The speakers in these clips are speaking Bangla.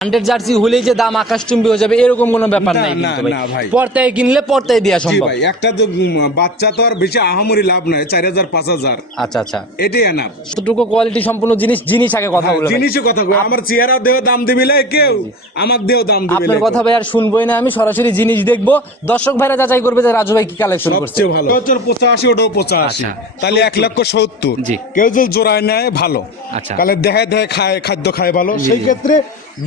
হান্ড্রেড জার্সি হলেই যে দাম আকাশচুম্বী হয়ে যাবে এরকম কোনো ব্যাপার নাই কিন্তু ভাই। পর্তায় কিনলে পর্তায় দেওয়া সম্ভব। ভাই একটা তো বাচ্চা তো আর বেশি আহামরি লাভ নাই চার হাজার পাঁচ হাজার। আচ্ছা আচ্ছা। এটাই কোয়ালিটি সম্পূর্ণ জিনিস জিনিস আগে কথা জিনিসও কথা আমার চেহারা দেহ দাম দিবি কেউ আমার দেহ দাম দিবি আপনার কথা ভাই আর শুনবোই না আমি সরাসরি জিনিস দেখব। দর্শক ভাইরা যাচাই করবে যে রাজু ভাই কি কালেকশন করছে। সবচেয়ে ভালো। পঁচাশি ওটাও পঁচাশি। আচ্ছা। তাহলে এক লক্ষ সত্তর। জি। কেউ যদি জোড়ায় নেয় ভালো। আচ্ছা। তাহলে দেখায় দেখায় খায় খাদ্য খায় ভালো। সেই ক্ষেত্রে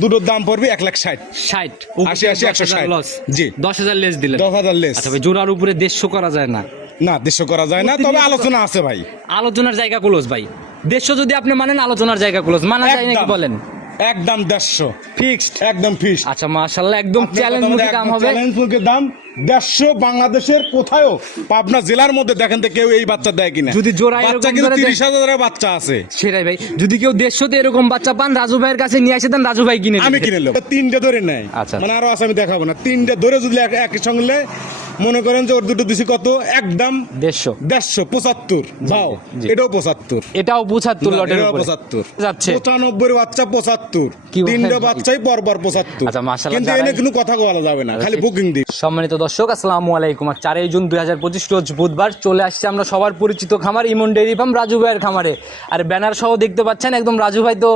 দুটোর দাম পড়বে এক লাখ ষাট। ষাট। আশি, আশি, একশো ষাট। লস জি। দশ হাজার লেস দিলেন। দশ হাজার লেস তবে ভাই জোড়ার উপরে দেড়শো করা যায় না। না দেড়শো করা যায় না তবে আলোচনা আছে ভাই। আলোচনার জায়গা ক্লোজ ভাই। দেড়শো যদি আপনি মানেন আলোচনার জায়গা ক্লোজ মানা যায় নাকি বলেন? একদম দেড়শো। ফিক্সড একদম ফিক্সড। আচ্ছা মাশাল্লাহ একদম চ্যালেঞ্জ মুখী দাম হবে। চ্যালেঞ্জ মুখী দাম দেড়শো বাংলাদেশের কোথাও পাবনা জেলার মধ্যে দেখেন তো কেউ এই বাচ্চা দেয় কিনা। যদি জোড়া বাচ্চা কিন্তু তিরিশ হাজারের বাচ্চা আছে। সেটাই ভাই। যদি কেউ দেড়শো দেড়শোতে এরকম বাচ্চা পান রাজু ভাইয়ের কাছে নিয়ে আসে দেন রাজু ভাই কিনে আমি কিনে নেব। তিনটে ধরে নেয়। আচ্ছা। মানে আরও আছে আমি দেখাবো না। তিনটে ধরে যদি এক- একই সঙ্গে মনে করেন যে ওর দুটো দিছি কত? একদম দেড়শো। দেড়শো পঁচাত্তর। ভাও এটাও পঁচাত্তর। এটাও পঁচাত্তর লটের উপরে। পঁচাত্তর। যাচ্ছে। পঁচানব্বই বাচ্চা পঁচাত্তর। তিনটে? বাচ্চাই পরপর পঁচাত্তর। আচ্ছা, কিন্তু এনে কিন্তু কথা বলা যাবে না খালি বুকিং দিই সম্মানিত দর্শক আসসালামু আলাইকুম। আর চারই জুন দুই হাজার পঁচিশ রোজ বুধবার চলে আসছে আমরা সবার পরিচিত খামার ইমন ডেয়ারি ফার্ম রাজু ভাইয়ের খামারে। আর ব্যানার সহ দেখতে পাচ্ছেন একদম রাজু ভাই তো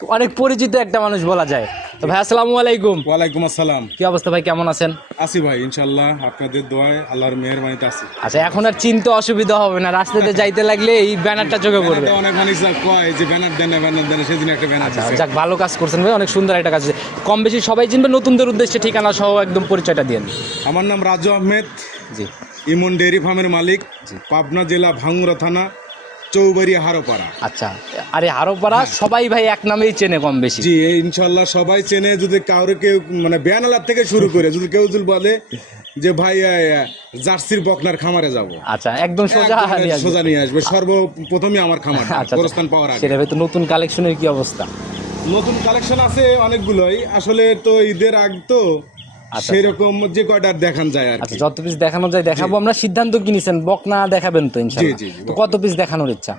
অনেক পরিচিত একটা মানুষ বলা যায়। তো ভাই আসসালামু আলাইকুম। ওয়ালাইকুম আসসালাম। কি অবস্থা ভাই কেমন আছেন? আসি ভাই ইনশাল্লাহ আপনাদের দোয়ায় আল্লাহর মেহরবানিতে আসি আচ্ছা এখন আর চিনতে অসুবিধা হবে না রাস্তাতে যাইতে লাগলে এই ব্যানারটা চোখে পড়বে। অনেক মানুষ কয় যে ব্যানার দেন না, ব্যানার দেন সেদিন একটা ব্যানার আচ্ছা যাক ভালো কাজ করছেন ভাই অনেক সুন্দর একটা কাজ আছে কম বেশি সবাই চিনবে নতুনদের উদ্দেশ্যে ঠিকানা সহ একদম পরিচয়টা দিন আমার নাম রাজু আহমেদ জি। ইমন ডেয়ারি ফার্মের মালিক পাবনা জেলা ভাঙ্গুরা থানা চৌবাড়ি হারোপাড়া। আচ্ছা আরে হারোপাড়া সবাই ভাই এক নামেই চেনে কম বেশি। জি ইনশাল্লাহ সবাই চেনে যদি কাউরে কেউ মানে বেয়ানালার থেকে শুরু করে যদি কেউ যদি বলে যে ভাই জার্সির বকনার খামারে যাব। আচ্ছা একদম সোজা সোজা নিয়ে আসবে সর্বপ্রথমে আমার খামার আচ্ছা, আচ্ছা। গোরস্থান পাওয়ার আগে। সেটা তো নতুন কালেকশনের কি অবস্থা? নতুন কালেকশন আছে অনেকগুলোই আসলে তো ঈদের আগ তো। সেরকম যে কয়টা দেখান যায় আর আচ্ছা যত পিস দেখানো যায় দেখাবো আমরা সিদ্ধান্ত কি নিছেন? বকনা দেখাবেন তো ইনশাআল্লাহ তো কত পিস দেখানোর ইচ্ছা?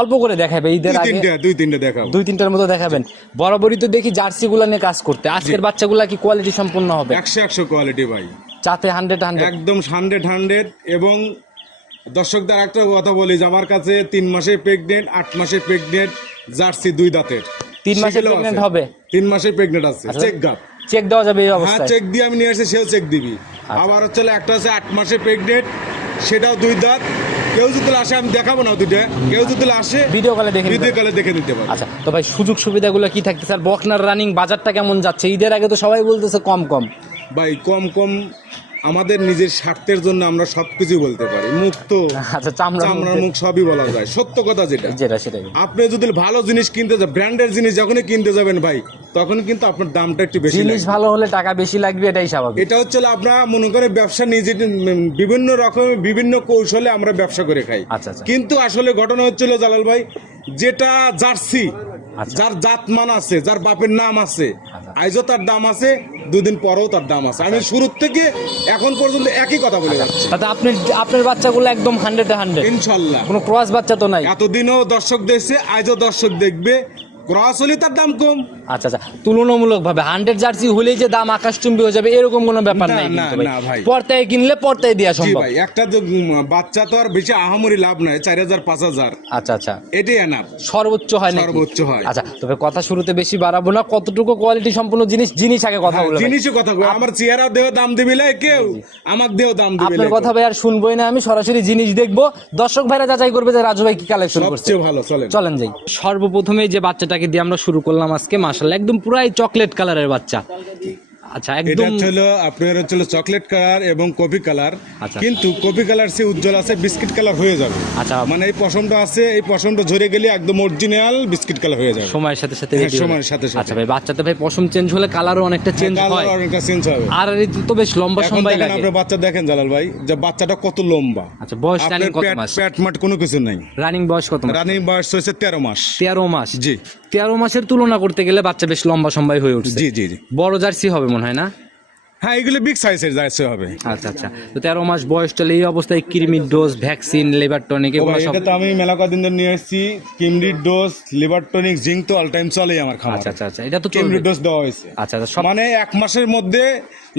অল্প করে দেখাবে ঈদের আগে দুই তিনটা দেখাবো। দুই তিনটার মতো দেখাবেন। বরাবরই তো দেখি জার্সি গুলা নিয়ে কাজ করতে। আজকের বাচ্চাগুলা কি কোয়ালিটি সম্পূর্ণ হবে? একশো একশো কোয়ালিটি ভাই। চাতে হান্ড্রেড হান্ড্রেড একদম হান্ড্রেড হান্ড্রেড এবং দর্শকদের একটা কথা বলি যে আমার কাছে তিন মাসের প্রেগনেন্ট আট মাসের প্রেগনেন্ট জার্সি দুই দাঁতের। তিন pregnant আছে। হবে? তিন মাসের প্রেগনেন্ট আছে। চেক গাপ চেক দেওয়া যাবে এই হ্যাঁ অবস্থায়। চেক দিয়ে আমি নিয়ে আসি সেও চেক দিবি। আচ্ছা। আবার হচ্ছে একটা আছে আট মাসে প্রেগনেন্ট সেটাও দুই দাঁত। কেউ যদি আসে আমি দেখাবো না দুইটা কেউ যদি আসে ভিডিও কলে দেখে ভিডিও কলে দেখে নিতে পারবে। আচ্ছা তো ভাই সুযোগ সুবিধাগুলো কি থাকতে স্যার বকনার রানিং বাজারটা কেমন যাচ্ছে? ঈদের আগে তো সবাই বলতেছে কম কম। ভাই কম কম আমাদের নিজের স্বার্থের জন্য আমরা সবকিছু বলতে পারি। মুখ তো আচ্ছা চামড়ার মুখ সবই বলা যায়। সত্য কথা যেটা। যেটা সেটাই। আপনি যদি ভালো জিনিস কিনতে যাবেন ব্র্যান্ডের জিনিস যখনই কিনতে যাবেন ভাই তখন কিন্তু আপনার দামটা একটু বেশি জিনিস ভালো হলে টাকা বেশি লাগবে এটাই স্বাভাবিক। এটা হচ্ছে আপনার মনে করে ব্যবসা নিজে বিভিন্ন রকমের বিভিন্ন কৌশলে আমরা ব্যবসা করে খাই। আচ্ছা, আচ্ছা। কিন্তু আসলে ঘটনা হচ্ছিল জালাল ভাই যেটা জার্সি আচ্ছা। যার জাতমান আছে যার বাপের নাম আছে আচ্ছা। আইজও তার দাম আছে দুদিন পরেও তার দাম আছে। আমি শুরুর থেকে এখন পর্যন্ত একই কথা বলে যাচ্ছি। তাতে আপনি আপনার বাচ্চাগুলো একদম হান্ড্রেড হান্ড্রেড ইনশাল্লাহ। কোনো ক্রস বাচ্চা তো নাই। এতদিনও দর্শক দেখছে আজও দর্শক দেখবে। ক্রস হলে তার দাম কম। আচ্ছা আচ্ছা। তুলনামূলক হান্ড্রেড জার্সি হলেই যে দাম আকাশচুম্বী হয়ে যাবে এরকম কোনো ব্যাপার নাই কিন্তু ভাই। পর্তায় কিনলে পর্তায় দেওয়া সম্ভব। ভাই একটা তো বাচ্চা তো আর বেশি আহামরি লাভ নাই চার হাজার পাঁচ হাজার। আচ্ছা আচ্ছা। এটাই এনাফ সর্বোচ্চ হয় না সর্বোচ্চ হয়। আচ্ছা তবে কথা শুরুতে বেশি বাড়াবো না কতটুকু কোয়ালিটি সম্পূর্ণ জিনিস জিনিস আগে কথা বলব জিনিসও কথা কই আমার চেহারা দেহ দাম দিবি কেউ আমার দেহ দাম দিবি আপনার কথা ভাই আর শুনবোই না আমি সরাসরি জিনিস দেখব। দর্শক ভাইরা যাচাই করবে যে রাজু ভাই কি কালেকশন করছে। সবচেয়ে ভালো চলেন। চলেন যাই। সর্বপ্রথমে যে বাচ্চাটাকে দিয়ে আমরা শুরু করলাম আজকে মাসাল্লাহ একদম পুরাই চকলেট কালারের বাচ্চা। আচ্ছা একদম হচ্ছিল আপনার হচ্ছিল চকলেট কালার এবং কফি কালার আচ্ছা। কিন্তু কফি কালার সে উজ্জ্বল আছে বিস্কিট কালার হয়ে যাবে। আচ্ছা। মানে এই পশমটা আছে এই পশমটা ঝরে গেলে একদম অরিজিনাল বিস্কিট কালার হয়ে যাবে। সময়ের সাথে সাথে হ্যাঁ। সময়ের সাথে সাথে। আচ্ছা ভাই বাচ্চাতে ভাই পশম চেঞ্জ হলে কালারও অনেকটা চেঞ্জ কালার হয়। অনেকটা চেঞ্জ হবে। আর এই তো বেশ লম্বা সময় লাগে। আপনার বাচ্চা দেখেন জালাল ভাই যে বাচ্চাটা কত লম্বা। আচ্ছা বয়স রানিং কত মাস? মাট কোনো কিছু নাই। রানিং বয়স কত মাস? রানিং বয়স হয়েছে তেরো মাস। তেরো মাস। জি। তেরো মাসের তুলনা করতে গেলে বাচ্চা বেশ লম্বা সম্বায় হয়ে উঠছে। জি জি জি। বড় জার্সি হবে মনে হয় না? হ্যাঁ এগুলো বিগ সাইজের যাচ্ছে হবে। আচ্ছা আচ্ছা। তো তেরো মাস বয়স চলে এই অবস্থায় কৃমির ডোজ ভ্যাকসিন টনিক এগুলো সব এটা তো আমি মেলা কদিন ধরে নিয়ে এসেছি। কিমরির ডোজ লিভার টনিক জিঙ্ক তো অল টাইম চলেই আমার খাবার আচ্ছা আচ্ছা আচ্ছা। এটা তো কিমরির ডোজ দেওয়া হয়েছে। আচ্ছা আচ্ছা মানে এক মাসের মধ্যে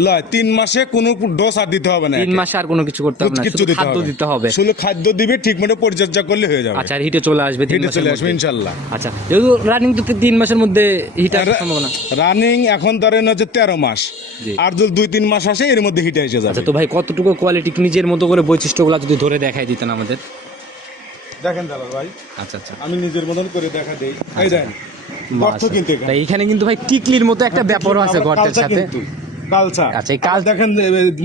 লয় তিন মাসে কোনো ডোজ আর দিতে হবে না তিন মাসে আর কোনো কিছু করতে হবে না দিতে খাদ্য দিতে হবে। শুধু খাদ্য দিবে ঠিক মতো পরিচর্যা করলে হয়ে যাবে। আচ্ছা হিটে চলে আসবে তিন মাসের চলে আসবে মধ্যে। ইনশাল্লাহ। আচ্ছা যেহেতু রানিং তো তিন মাসের মধ্যে হিট আসার সম্ভাবনা রানিং এখন ধরেন হচ্ছে তেরো মাস। আর যদি দুই তিন মাস আসে এর মধ্যে হিটে এসে যাবে। আচ্ছা তো ভাই কতটুকু কোয়ালিটি নিজের মতো করে বৈশিষ্ট্যগুলো যদি ধরে দেখাই দিতেন আমাদের? দেখেন দাদা ভাই আচ্ছা আচ্ছা। আমি নিজের মতন করে দেখা দেই। এই দেখেন গর্ত কিন্তু এখানে। কিন্তু ভাই টিকলির মতো একটা ব্যাপারও আছে গর্তের সাথে। কালচা। আচ্ছা, এই কাল- দেখেন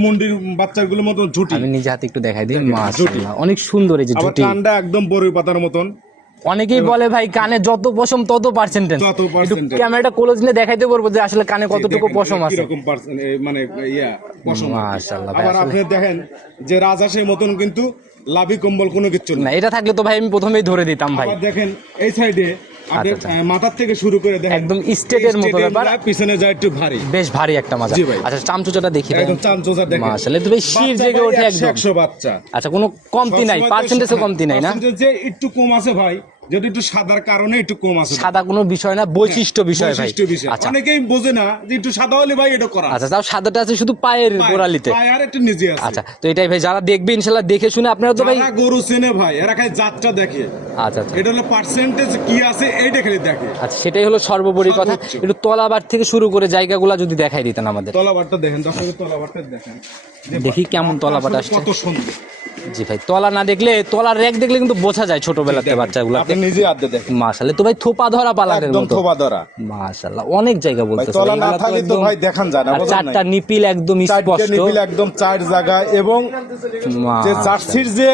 মুন্ডির বাচ্চাগুলোর মতন ঝুটি। আমি নিজে হাতে একটু দেখাই দিই। ঝুটি। মাশাআল্লাহ অনেক সুন্দর এই যে ঝুটি। কানটা একদম বড়ই পাতার মতন। অনেকেই বলে ভাই কানে যত পশম তত পার্সেন্টেজ ক্যামেরাটা ক্লোজ নিয়ে দেখাইতে পারব যে আসলে কানে কতটুকু পশম আছে। মানে ইয়া পশম মাশাআল্লাহ আবার আপনি দেখেন যে রাজা সেই মতন কিন্তু লাভি কম্বল কোনো কিচ্ছু না। এটা থাকলে তো ভাই আমি প্রথমেই ধরে দিতাম ভাই। দেখেন এই সাইডে আচ্ছা, আহ, মাথার থেকে শুরু করে দেখেন একদম স্টেটের মতো ব্যাপার। পিছনে যায় একটু ভারী। বেশ ভারী একটা মাজা আচ্ছা চামচুচাটা দেখি একদম চামচোচা দেখেন। মাশাআল্লাহ তো ভাই শির বাচ্চা জেগে ওঠে একদম। একশো বাচ্চা। আচ্ছা কোনো কমতি নাই পার্সেন্টেজও কমতি নাই না? যে একটু কম আছে ভাই যদি একটু সাদার কারণে একটু কম আছে। সাদা কোনো বিষয় না বৈশিষ্ট্য বিষয় ভাই। বৈশিষ্ট্য বিষয়। আচ্ছা। অনেকেই বোঝে না যে একটু সাদা হলে ভাই এটা করা। আচ্ছা তাও সাদাটা আছে শুধু পায়ের গোড়ালিতে। আর একটু আছে। আচ্ছা তো এটাই ভাই যারা দেখবে ইনশাল্লাহ দেখে শুনে আপনারা তো ভাই গরু চেনে ভাই এরা খালি জাতটা দেখে। আচ্ছা আচ্ছা। এটা হলো পার্সেন্টেজ কি আছে এইটা খালি দেখে। আচ্ছা সেটাই হলো সর্বোপরি কথা। একটু তলাবার থেকে শুরু করে জায়গাগুলো যদি দেখাই দিতেন আমাদের। তলাবারটা দেখেন দর্শকের তলাবারটা দেখেন। দেখি কেমন তলাবাট আসলে আসছে। কত সুন্দর। জি ভাই তলা না দেখলে তলার র্যাক দেখলে কিন্তু বোঝা যায় ছোটবেলাতে বাচ্চাগুলো আপনি নিজে আদে দেখেন। মাশাআল্লাহ তো ভাই থোপা ধরা একদম মতো। থোবা ধরা। মাশাআল্লাহ অনেক জায়গা ভাই বলতেছে তলা না তো থাকলে তো ভাই দেখান যায় না চারটা নিপিল একদম চারটে স্পষ্ট। নিপিল একদম চার জায়গায় এবং যে জার্সির যে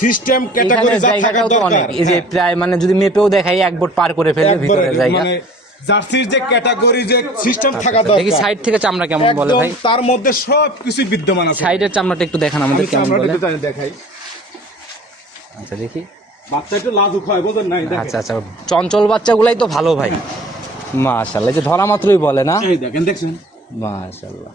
সিস্টেম ক্যাটাগরি যা দরকার। এই যে হ্যাঁ, প্রায় মানে যদি মেপেও দেখাই এক বোট পার করে ফেলে ভিতরে জায়গা। মানে জার্সির যে ক্যাটাগরি যে সিস্টেম থাকা দেখি সাইড থেকে চামড়া কেমন বলে ভাই? তার মধ্যে সব কিছু বিদ্যমান আছে। সাইডের চামড়াটা একটু দেখান আমাদের আমি কেমন বলে। দেখাই। আচ্ছা দেখি। বাচ্চা একটু লাজুক হয় বোঝেন নাই? আচ্ছা আচ্ছা। চঞ্চল বাচ্চাগুলাই তো ভালো ভাই। মাশাআল্লাহ এই যে ধরা মাত্রই বলে না? এই দেখেন দেখছেন? মাশাআল্লাহ।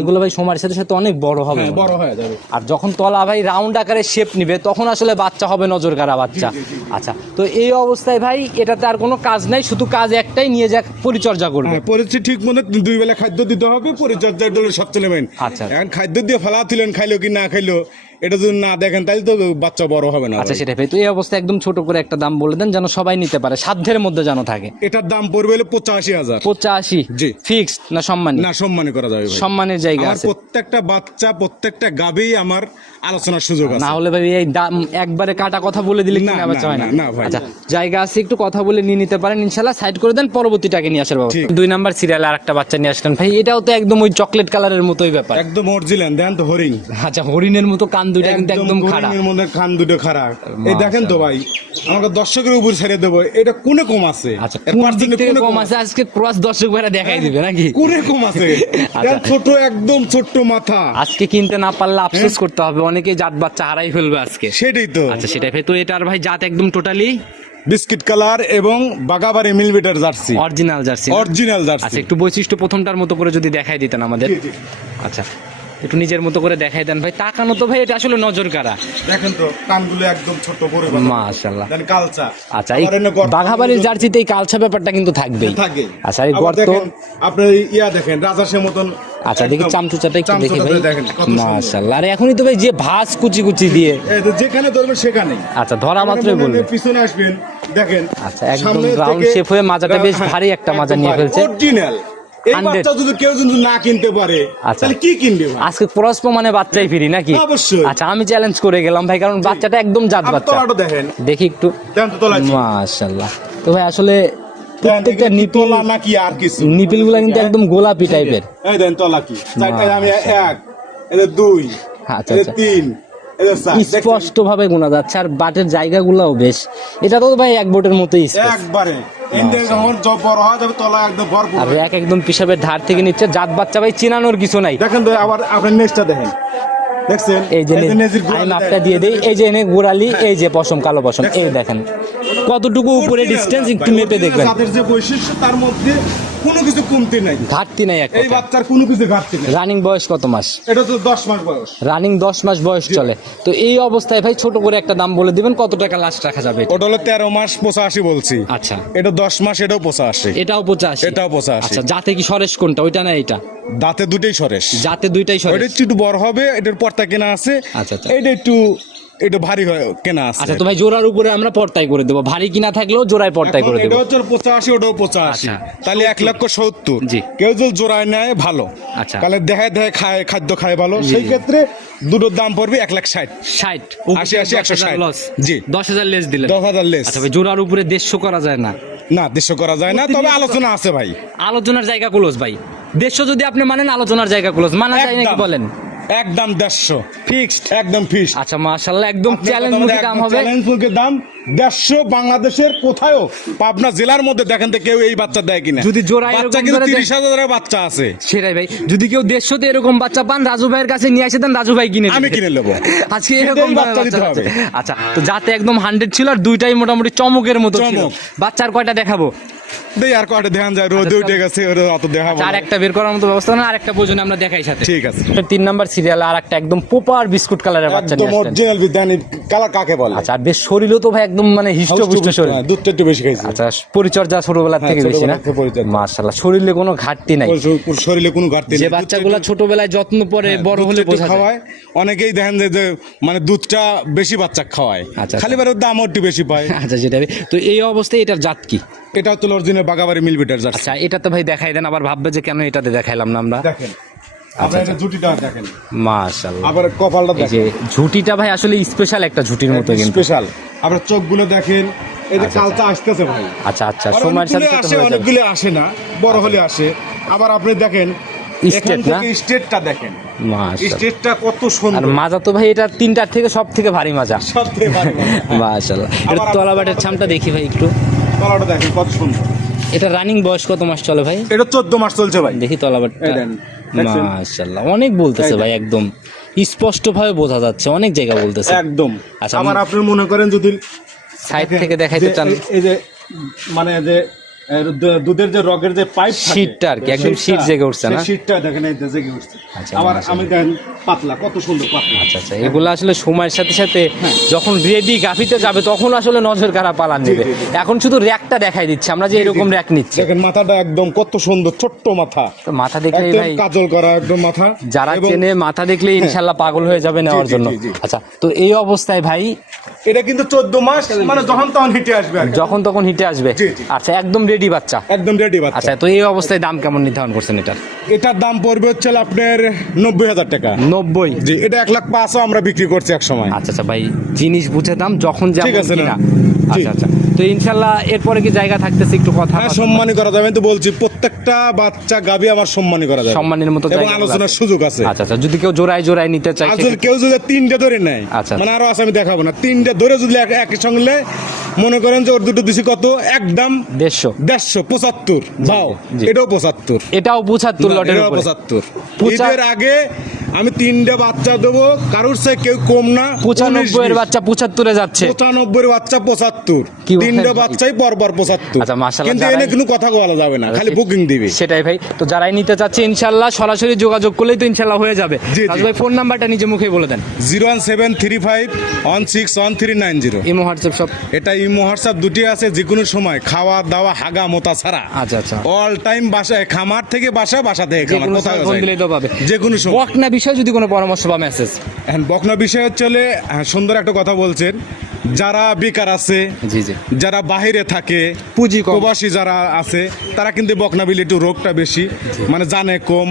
এগুলো ভাই সময়ের সাথে সাথে অনেক বড় হবে হ্যাঁ। বড় হয়ে যাবে। আর যখন তলা ভাই রাউন্ড আকারে শেপ নিবে তখন আসলে বাচ্চা হবে নজর কাড়া বাচ্চা আচ্ছা তো এই অবস্থায় ভাই এটাতে আর কোনো কাজ নাই শুধু কাজ একটাই নিয়ে যাক পরিচর্যা করবে। হ্যাঁ পরিচয় ঠিক মতো দুই বেলা খাদ্য দিতে হবে পরিচর্যার জন্য সবচেয়ে মেন আচ্ছা। এখন খাদ্য দিয়ে ফেলা দিলেন খাইলো কি না খাইলো এটা যদি না দেখেন তাহলে তো বাচ্চা বড় হবে না আচ্ছা ভাই। সেটা ভাই তো এই অবস্থায় একদম ছোট করে একটা দাম বলে দেন যেন সবাই নিতে পারে সাধ্যের মধ্যে যেন থাকে। এটার দাম পড়বে হলো পঁচাশি হাজার। পঁচাশি? জি। ফিক্স না সম্মানী? না সম্মানী করা যাবে সম্মানের জায়গা প্রত্যেকটা বাচ্চা প্রত্যেকটা গাবেই আমার আলোচনার সুযোগ আছে। না হলে ভাই এই দাম একবারে কাটা কথা বলে দিলে না, কিনা বেচা হয় না, না না, ভাই। আচ্ছা জায়গা আছে একটু কথা বলে নিয়ে নিতে পারেন ইনশাল্লাহ। সাইড করে দেন পরবর্তীটাকে নিয়ে আসার বাবা দুই নাম্বার সিরিয়ালে আর একটা বাচ্চা নিয়ে আসলেন। ভাই এটাও তো একদম ওই চকলেট কালারের মতোই ব্যাপার। একদম অরিজিনাল দেন তো হরিণ। আচ্ছা হরিণের মতো কান দুইটা কিন্তু একদম খারাপ হরিণের মধ্যে খান দুটো খারাপ এই দেখেন তো ভাই আমাকে দর্শকের উপর ছেড়ে দেবো। এটা কোনে কম আছে? আচ্ছা কোন কম আছে? আজকে ক্রস দর্শক ভাইরা দেখাই দিবে নাকি? কোনে কম আছে? আচ্ছা। ছোট একদম ছোট্ট মাথা। আজকে কিনতে না পারলে আফসোস করতে হবে অনেকেই জাত বাচ্চা হারাই ফেলবে আজকে। সেটাই তো। আচ্ছা সেটাই তো এটার ভাই জাত একদম টোটালি বিস্কিট কালার এবং বাগাবাড়ি মিলবিটার jersey. Original jersey original jersey. আচ্ছা একটু বৈশিষ্ট্য প্রথমটার মতো করে যদি দেখাই দিতেন আমাদের। আচ্ছা একটু নিজের মতো করে দেখাই দেন ভাই। তাকানো তো ভাই এটা আসলে নজর কারা? দেখেন তো কানগুলো একদম ছোট বড় মাশাআল্লাহ। দেন কালচা। আচ্ছা এই বাঘাবাড়ির জার্সিতে এই কালচা ব্যাপারটা কিন্তু থাকবেই। থাকে। আচ্ছা এই গর্ত আপনার ইয়া দেখেন রাজাসের মতন আচ্ছা দেখি চামচুচাটা একটু দেখি ভাই। মাশাআল্লাহ। আর এখনই তো ভাই যে ভাস কুচি কুচি দিয়ে যেখানে ধরবেন সেখানেই। আচ্ছা ধরা মাত্রই বলবে। পিছনে আসবেন দেখেন আচ্ছা, একদম রাউন্ড shape হয়ে মাজাটা বেশ ভারী একটা মাজা নিয়ে ফেলছে। অরিজিনাল এই বাচ্চা যদি কেউ যদি না কিনতে পারে আচ্ছা। তাহলে কি কিনবে আজকে ক্রস মানে বাচ্চাই ফিরি নাকি অবশ্যই। আচ্ছা আমি চ্যালেঞ্জ করে গেলাম ভাই কারণ বাচ্চাটা একদম জাত বাচ্চা দেখেন দেখি একটু? মাশাআল্লাহ তো ভাই আসলে প্রত্যেকটা নিপিল নাকি আর কিছু নিপিলগুলা কিন্তু একদম গোলাপি টাইপের এই দেন তলা কি আমি এক দুই আচ্ছা, আচ্ছা। তিন? স্পষ্ট ভাবে গোনা যাচ্ছে আর বাটের জায়গাগুলোও বেশ। এটা তো ভাই এক বোটের মতোই একবারে। আর এক একদম পিসাবের ধার থেকে নিচ্ছে। জাত বাচ্চা ভাই চিনানোর কিছু নাই। দেখেন তো আবার নেক্সটটা দেখেন। দেখছেন? এই যে গোড়ালি দিয়ে দিই। এই যে এনে গোড়ালি এই যে পশম কালো পশম। এই দেখেন। কতটুকু উপরে ডিস্টেন্স একটু মেপে দেখবেন। তাদের যে বৈশিষ্ট্য তার মধ্যে কোনো কিছু কমতি নাই। ঘাটতি নাই এই বাচ্চার কোনো কিছু ঘাটতি নেই। রানিং বয়স কত মাস? এটা তো দশ মাস বয়স। রানিং দশ মাস বয়স চলে। তো এই অবস্থায় ভাই ছোট করে একটা দাম বলে দিবেন কত টাকা লাস্ট রাখা যাবে? এটা? ওটা হলো তেরো মাস পঁচাশি বলছি। আচ্ছা। এটা দশ মাস এটাও পঁচাশি। এটাও পঁচাশি? এটাও পঁচাশি। আচ্ছা যাতে কি সরেশ কোনটা? ওইটা না এটা দাঁতে দুটোই সরেশ। যাতে দুইটাই সরেশ। একটু বড় হবে এটার পর্তা কেনা আছে। আচ্ছা, আচ্ছা। এটা একটু ভারী হয়ে কেনা আছে আচ্ছা তো ভাই জোড়ার উপরে আমরা পর্তাই করে দেবো। ভারী কিনা থাকলেও জোড়ায় পর্তাই করে দেবো। এটা হচ্ছে পঁচাশি ওটাও পঁচাশি। আচ্ছা। তাহলে এক লক্ষ সত্তর। কেউ যদি জোড়ায় নেয় ভালো। আচ্ছা। তাহলে দেখায় দেখায় খায় খাদ্য খায় ভালো। সেই ক্ষেত্রে দুটোর দাম পড়বে এক লাখ ষাট। ষাট। আশি, আশি, একশো ষাট। লস জি। দশ হাজার লেস দিলেন। দশ হাজার লেস আচ্ছা ভাই জোড়ার উপরে দেড়শো করা যায় না? না দেশ করা যায় না। তবে আলোচনা আছে ভাই। আলোচনার জায়গা ক্লোজ ভাই। দেড়শো যদি আপনি মানেন আলোচনার জায়গা ক্লোজ মানা যায় নাকি বলেন? একদম দেড়শো। ফিক্সড একদম ফিক্সড। আচ্ছা মাশাল্লাহ একদম চ্যালেঞ্জ মুখী দাম হবে। চ্যালেঞ্জ মুখী দাম দেড়শো বাংলাদেশের কোথাও পাবনা জেলার মধ্যে দেখেন তো কেউ এই বাচ্চা দেয় কিনা। যদি জোড়ায় বাচ্চা কিন্তু তিরিশ হাজারের বাচ্চা আছে। সেটাই ভাই। যদি কেউ দেড়শোতে এরকম বাচ্চা পান রাজু ভাইয়ের কাছে নিয়ে আসে দেন রাজু ভাই কিনে আমি কিনে নেব। আজকে এরকম বাচ্চা দিতে হবে। আচ্ছা তো যাতে একদম হান্ড্রেড ছিল আর দুইটাই মোটামুটি চমকের মতো ছিল। বাচ্চার কয়টা দেখাবো? দেই আর কয়টা ধ্যান যায় রোদে উঠে গেছে ওরা অত দেখাবো আর একটা বের করার মতো ব্যবস্থা না আর একটা প্রয়োজনে আমরা দেখাই সাথে। ঠিক আছে। তিন নাম্বার সিরিয়াল আর একটা একদম পোপার বিস্কুট কালারের বাচ্চা নিয়ে অরিজিনাল কালার কাকে বলে? আচ্ছা আর বেশ শরীরও তো ভাই একদম মানে হিষ্টপুষ্ট শরীর। হ্যাঁ, দুধটা একটু বেশি খাইছে। আচ্ছা পরিচর্যা ছোটবেলার হ্যাঁ, থেকে বেশি না? ছোটবেলা। মাশাল্লাহ শরীরে কোনো ঘাটতি নাই। শরীরে কোনো ঘাটতি যে নেই। বাচ্চাগুলো দুধটা ছোটবেলায় যত্ন পরে বড় হলে বোঝা খাওয়ায়। অনেকেই দেখেন যে- যে মানে দুধটা বেশি বাচ্চা খাওয়ায়। আচ্ছা, খালি বারে দামও একটু বেশি পায়। আচ্ছা সেটা তো এই অবস্থায় এটার জাত কি? এটা হচ্ছে অরিজিনাল বাগাবাড়ি মিলবিটার জার্সি আচ্ছা এটা তো ভাই দেখাই দেন আবার ভাববে যে কেন এটাতে দেখাইলাম না আমরা। দেখেন আবার কপালটা দেখেন। ঝুটিটা ভাই আসলে স্পেশাল একটা ঝুটির মতো স্পেশাল আবার চোখগুলো দেখেন এই যে কালচা আসতেছে ভাই। আচ্ছা আচ্ছা সময়ের সাথে আসে অনেকগুলো আসে না বড় হলে আসে। আবার আপনি দেখেন না? স্টেটটা দেখেন। স্টেটটা কত আর সুন্দর মাজা তো ভাই এটা তিনটার থেকে সব থেকে ভারী মাজা। মাশাল্লাহ আবার এটা তলাবাটের ছামটা দেখি ভাই একটু। তলাটা দেখেন কত সুন্দর। এটা রানিং বয়স কত মাস চলে ভাই? এটা চোদ্দ মাস চলছে ভাই। দেখি তলাবাটটা এই মাশাল্লাহ অনেক বলতেছে ভাই একদম। স্পষ্ট ভাবে বোঝা যাচ্ছে অনেক জায়গা বলতেছে। একদম। আচ্ছা, আমার আপনি মনে করেন যদি সাইড থেকে দেখাইতে চান। এই- যে মানে যে দুধের যে রগের যে পাইপ শীটটা আর কি, একদম শীট জেগে উঠছে না? শীটটা দেখেন এই জেগে উঠছে। আচ্ছা, আবার আমি দেখেন পাতলা কত সুন্দর পাতলা। আচ্ছা আচ্ছা এগুলো আসলে সময়ের সাথে সাথে যখন রেডি গাফিতে যাবে তখন আসলে নজর কারা পালান নেবে। এখন শুধু র্যাকটা দেখাই দিচ্ছে আমরা যে এরকম র্যাক নিচ্ছি। দেখেন মাথাটা একদম কত সুন্দর ছোট্ট মাথা। তো মাথা একদম ভাই কাজল করা একদম মাথা। যারা চেনে মাথা দেখলে ইনশাল্লাহ পাগল হয়ে যাবে নেওয়ার জন্য। আচ্ছা তো এই অবস্থায় ভাই এটা কিন্তু চোদ্দ মাস মানে যখন তখন হিটে আসবে যখন তখন হিটে আসবে। আচ্ছা একদম রেডি বাচ্চা। একদম রেডি বাচ্চা। আচ্ছা তো এই অবস্থায় দাম কেমন নির্ধারণ করছেন এটার? এটার দাম পড়বে হচ্ছে আপনার নব্বই হাজার টাকা। নব্বই? জি এটা এক লাখ পাঁচও আমরা বিক্রি করছি এক সময় আচ্ছা আচ্ছা ভাই জিনিস বুঝে দাম যখন ঠিক আছে না? আচ্ছা আচ্ছা। তো ইনশাল্লাহ এরপরে কি জায়গা থাকতেছে একটু কথা হ্যাঁ সম্মানী করা যাবে। আমি তো বলছি প্রত্যেকটা বাচ্চা গাবি আমার সম্মানী করা যাবে। সম্মানের মতো এবং আলোচনার সুযোগ আছে। আচ্ছা আচ্ছা। যদি কেউ জোড়ায় জোড়ায় নিতে চায় সেক্ষেত্রে- কেউ যদি তিনটে ধরে নেয় আচ্ছা। মানে আরও আছে আমি দেখাবো না। তিনটে ধরে যদি একই সঙ্গে মনে করেন যে ওর দুটো দিছি কত? একদম দেড়শো। দেড়শো পঁচাত্তর। ভাও এটাও পঁচাত্তর। এটাও পঁচাত্তর লটের পঁচাত্তর। পঁচা- ঈদের আগে আমি তিনটে বাচ্চা দেবো কারোর সে কেউ কম না পঁচানব্বই এর বাচ্চা পঁচাত্তরে যাচ্ছে। পঁচানব্বই বাচ্চা পঁচাত্তর। তিনটে? বাচ্চাই পরপর পঁচাত্তর। আচ্ছা, মাশাআল্লাহ, কিন্তু এনে কোনো কথা বলা যাবে না খালি বুকিং দিবি। সেটাই ভাই। তো যারাই নিতে চাচ্ছে ইনশাল্লাহ সরাসরি যোগাযোগ করলেই তো ইনশাল্লাহ হয়ে যাবে। রাজু ভাই ফোন নাম্বারটা নিজে মুখে বলে দেন। Zero one seven three five one six one three nine zero. Imo WhatsApp সব। এটা ইমো হোয়াটসঅ্যাপ দুটি আছে যে কোনো সময়। খাওয়া দাওয়া হাগা মোতা ছাড়া। আচ্ছা আচ্ছা। অল টাইম বাসায় খামার থেকে বাসা বাসা থেকে খামার। কোথাও যে কোনো সময়। বকনা বিষয়ে যদি কোনো পরামর্শ বা মেসেজ এখন বকনা বিষয় হচ্ছে হ্যাঁ, সুন্দর একটা কথা বলছেন। যারা বেকার আছে জি জি। যারা বাহিরে থাকে পুঁজি প্রবাসী যারা আছে তারা কিন্তু বকনাবিলিটি একটু রোগটা বেশি মানে জানে কম।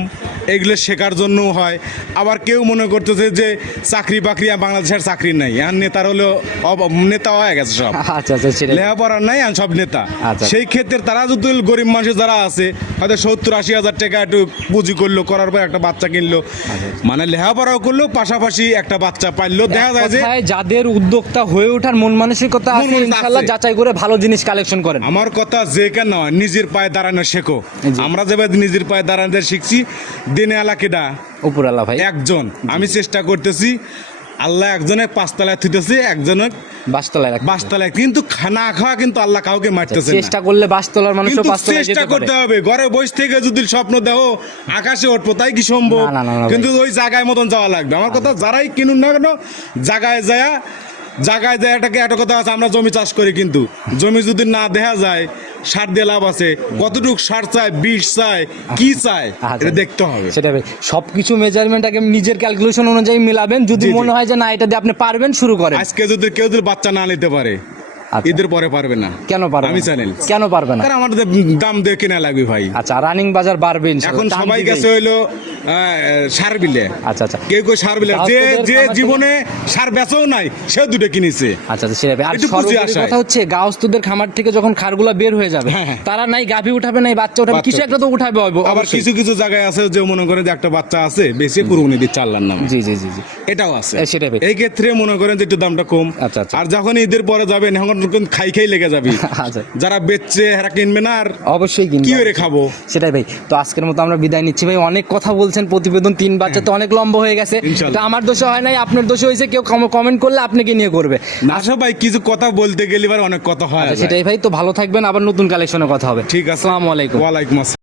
এগুলো শেখার জন্যও হয়। আবার কেউ মনে করতেছে যে চাকরি বাকরি বাংলাদেশের চাকরি নাই। আর নেতার হলো নেতা হয়ে গেছে সব। আচ্ছা আচ্ছা লেখাপড়া নাই আর সব নেতা। আচ্ছা। সেই ক্ষেত্রে তারা যদি গরিব মানুষ যারা আছে হয়তো সত্তর আশি হাজার টাকা একটু পুঁজি করল করার পর একটা বাচ্চা কিনলো। আচ্ছা, মানে লেখাপড়াও করল পাশাপাশি একটা বাচ্চা পাইলো। দেখা যায় যে যাদের উদ্যোক্তা হয়ে ওঠার মন মানসিকতা আছে ইনশাল্লাহ যাচাই করে ভালো জিনিস কালেকশন করেন। আমার কথা যে কেন নিজের পায়ে দাঁড়ানো শেখো। আমরা যেভাবে নিজের পায়ে দাঁড়ানো শিখছি দিনে আলা কেডা? ভাই। একজন। আমি চেষ্টা করতেছি আল্লাহ একজনে পাঁচতলায় থুতেছে একজনে বাসতলায় বাসতলায়। কিন্তু খানা খাওয়া কিন্তু আল্লাহ কাউকে মারতেছে চেষ্টা করলে বাসতলার পাঁচতলায় চেষ্টা করতে হবে। ঘরে বসে থেকে যদি স্বপ্ন দেখো আকাশে উঠবো তাই কি সম্ভব। কিন্তু ওই জায়গায় মতন যাওয়া লাগবে। আমার কথা যারাই কিনুন না কেন জায়গায় যায় জায়গায় যায় এটাকে একটা কথা আছে আমরা জমি চাষ করি কিন্তু জমি যদি না দেখা যায় সার দিয়ে লাভ আছে কতটুকু সার চায় বিষ চায় কি চায় আচ্ছা। এটা দেখতে হবে সেটা সব সবকিছু মেজারমেন্ট আগে নিজের ক্যালকুলেশন অনুযায়ী মিলাবেন যদি। মনে হয় যে না এটা দিয়ে আপনি পারবেন শুরু করেন আজকে যদি কেউ যদি বাচ্চা না নিতে পারে আচ্ছা। ঈদের পরে পারবে না। কেন পারবেন আমি চ্যানেল কেন পারবে না? কারণ আমাদের দাম দিয়ে কেনা লাগবে ভাই। আচ্ছা রানিং বাজার বাড়বে এখন সবাই। গেছে হইল সার বিলে। আচ্ছা আচ্ছা। কেউ কেউ সার বিলে। যে যে জীবনে সার বেচাও নাই সে দুটো কিনেছে। আচ্ছা আচ্ছা সেটা আর সর্বোপরি কথা হচ্ছে খামার থেকে যখন খারগুলা বের হয়ে যাবে হ্যাঁ, হ্যাঁ। তারা নাই গাভী উঠাবে নাই বাচ্চা উঠাবে। কিছু একটা তো উঠাবে আবার কিছু কিছু জায়গায় আছে যে মনে করে যে একটা বাচ্চা আছে বেশি কুরবানি দিচ্ছে আল্লাহর নামে। জি জি জি জি। এটাও আছে। সেটাই। এই ক্ষেত্রে মনে করেন যে একটু দামটা কম। আচ্ছা, আচ্ছা। আর যখন ঈদের পরে যাবেন এখন কিন্তু খাই খাই লেগে যাবে। আচ্ছা। যারা বেচছে এরা কিনবে না আর অবশ্যই কি করে খাব? সেটাই ভাই। তো আজকের মতো আমরা বিদায় নিচ্ছি ভাই। অনেক কথা বলছেন প্রতিবেদন তিন বাচ্চা তো অনেক লম্বা হয়ে গেছে। এটা আমার দোষ হয় নাই আপনার দোষ হয়েছে কেউ কমেন্ট করলে আপনাকে নিয়ে করবে। না সবাই কিছু কথা বলতে গেলে এবার অনেক কথা হয় আচ্ছা, সেটাই ভাই। তো ভালো থাকবেন আবার নতুন কালেকশনে কথা হবে। ঠিক আছে। আসসালামু আলাইকুম। ওয়ালাইকুম আসসালাম।